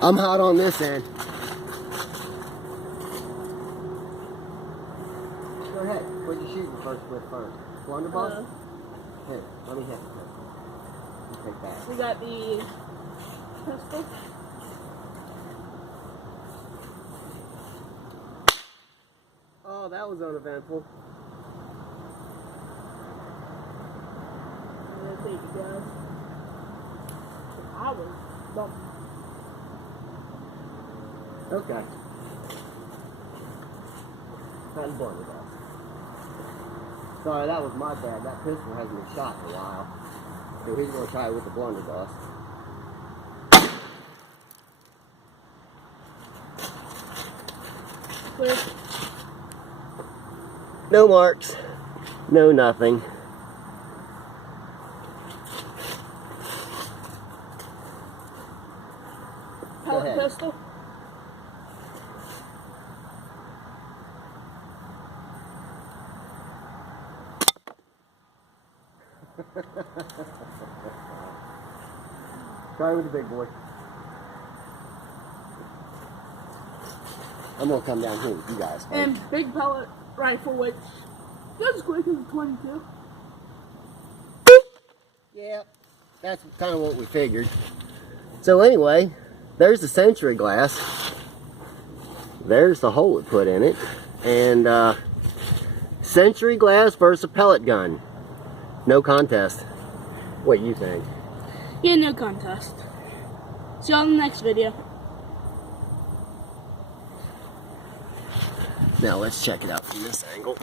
I'm hot on this end. Go ahead. What'd you shoot first with first? Blunderbuss? Here, let me hit it. You take that. We got the pistol. Oh, that was uneventful. There you go. I was bumping. Okay. Time blunderbuss. Sorry, that was my bad. That pistol hasn't been shot in a while. So he's going to try it with the blunderbuss. Clear. No marks. No nothing. Pellet pistol. Try with the big boy. I'm gonna come down here with you guys. And big pellet rifle, which goes as quick as a 22. Yeah, that's kind of what we figured. So anyway, there's the sentry glass. There's the hole it put in it. And sentry glass versus a pellet gun. No contest. What do you think? Yeah, no contest. See you on the next video. Now let's check it out from this angle.